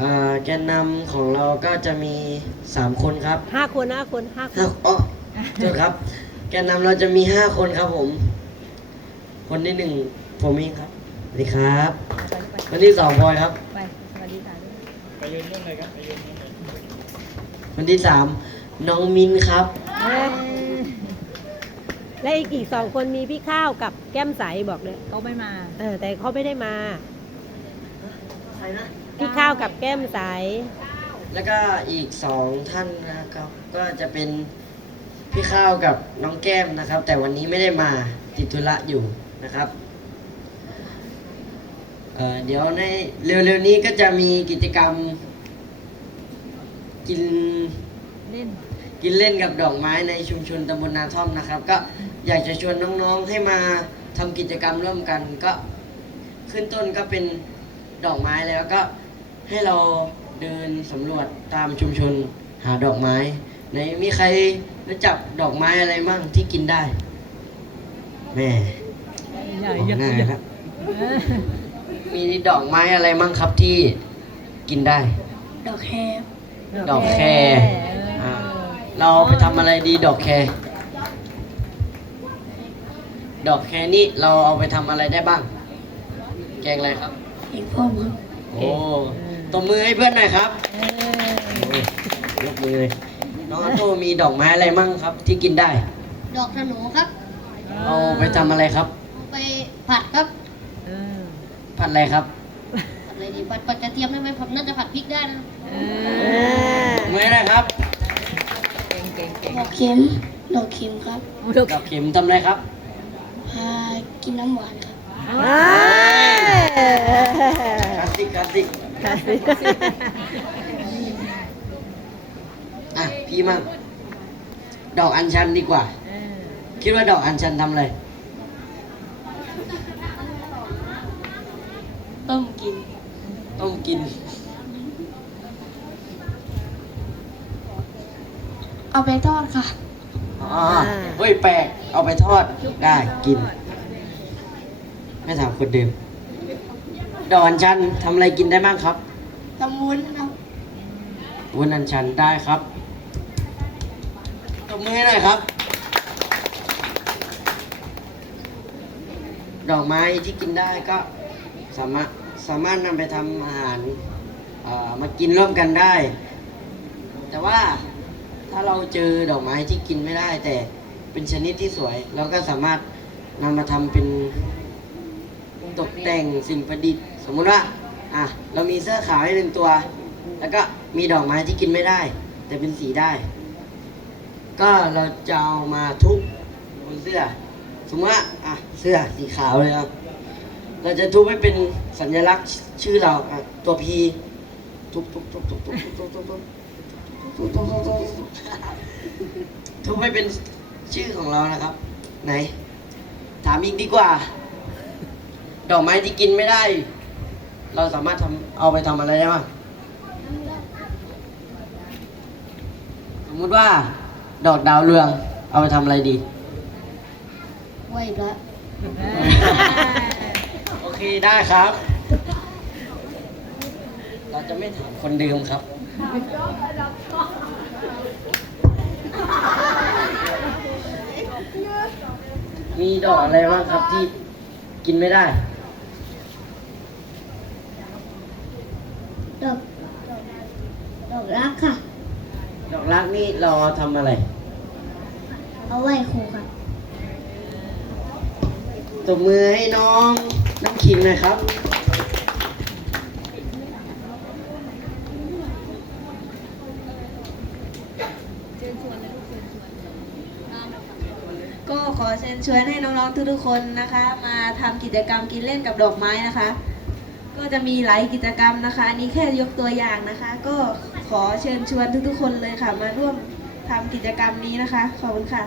อ่าแกนนำของเราก็จะมีสามคนครับห้าคนห้าคนห้าคห้านอ๋อโทษครับ แกนนำเราจะมีห้าคนครับผม คนที่หนึ่งผมเองครับสวัสดีครับไปไปคนที่สองพลอยครับ ไปสวัสดีค่ะไปยืนนู่นเลยครับไปยืนนู่นเลยคนที่สามน้องมินครับเอ้ยและอีกอีกสองคนมีพี่ข้าวกับแก้มใสบอกเลยเขาไม่มา เออแต่เขาไม่ได้มา ใครนะ พี่ข้าวกับแก้มใส แล้วก็อีกสองท่านนะครับ ก็จะเป็นพี่ข้าวกับน้องแก้มนะครับ แต่วันนี้ไม่ได้มาติดธุระอยู่นะครับเอ่อเดี๋ยวในเร็วๆนี้ก็จะมีกิจกรรม กินเล่นกินเล่นกับดอกไม้ในชุมชนตำบลนาท่อมนะครับ ก็อยากจะชวนน้องๆให้มาทำกิจกรรมร่วมกัน ก็ขึ้นต้นก็เป็น ดอกไม้แล้วก็ให้เราเดินสำรวจตามชุมชนหาดอกไม้ไหนมีใครรู้จักดอกไม้อะไรมั่งที่กินได้ แม่ใหญ่บอกใหญ่ง่ายใหญ่ครับ มีดอกไม้อะไรมั่งครับที่กินได้ ดอกแคร์ดอกแคร์อ่าเราไปทำอะไรดีดอกแครดอกแครนี่เราเอาไปทำอะไรได้บ้าง แกงอะไรครับ เอกพ่อครับโอ้ตบมือให้เพื่อนหน่อยครับเออโอ้ยยกมือเลยน้องอัตโตมีดอกไม้อะไรมั่งครับ ที่กินได้ ดอกสโหนครับ เอาไปทำอะไรครับเอาไปผัดครับเออผัดอะไรครับ ผัดอะไรดีผัดผัดกระเทียมได้ไหมผมน่าจะผัดพริกได้นะเอเอออมืออะไรครับเก่งเก่งเก่งดอกเข็ม ดอกเข็มครับลูกดอกเข็มทำอะไรครับ พากินน้ำหวานครับเอ้ย คลาสสิกคลาสสิกอะพี่มั่งดอกอัญชันดีกว่าเออคิดว่าดอกอัญชันทำอะไร ต้มกิน ต้มกิน เอาไปทอดค่ะ อ๋อเฮ้ยแปลก เอาไปทอดได้กิน ไม่ถามคนเดิม ดอกอัญชันทำอะไรกินได้บ้างครับตำวุ้นครับวุ้นอัญชันได้ครับตบมือให้หน่อยครับ ดอกไม้ที่กินได้ก็สามารถสามารถนำไปทำอาหารเอ่อมากินร่วมกันได้ แต่ว่าถ้าเราเจอดอกไม้ที่กินไม่ได้ แต่เป็นชนิดที่สวย เราก็สามารถนำมาทำเป็นตกแต่งสิ่งประดิษฐ์ สมมุติว่าอะเรามีเสื้อขาวให้หนึ่งตัว แล้วก็มีดอกไม้ที่กินไม่ได้ แต่เป็นสีได้ ก็เราจะเอามาทุบบนเสื้อ สมมติว่าอะเสื้อสีขาวเลยครับเราจะทุบให้เป็นสัญลักษณ์ชื่อเราอะตัวพีทุบทุบทุบทุบทุบทุบทุบทุบทุบทุบทุบทุบทุบทุบให้เป็นชื่อของเรานะครับ ไหน ถามอีกดีกว่า ดอกไม้ที่กินไม่ได้ เราสามารถทำเอาไปทำอะไรได้บ้างสมมุติว่า ดอกดาวเรือง เอาไปทำอะไรดี ไหวพระโอเคได้ครับ เราจะไม่ถามคนเดิมครับ มีดอกอะไรบ้างครับที่กินไม่ได้ ดอกดอกรักค่ะ ดอกรักนี่เราเอาทำอะไร เอาไหว้ครูครับตบมือให้น้องน้ำขิงหน่อยครับ ก็ขอเชิญชวนให้น้องๆทุกๆคนนะคะ มาทำกิจกรรมกินเล่นกับดอกไม้นะคะ ก็จะมีหลายกิจกรรมนะคะอันนี้แค่ยกตัวอย่างนะคะ ก็ขอเชิญชวนทุกๆคนเลยค่ะ มาร่วมทำกิจกรรมนี้นะคะ ขอบคุณค่ะ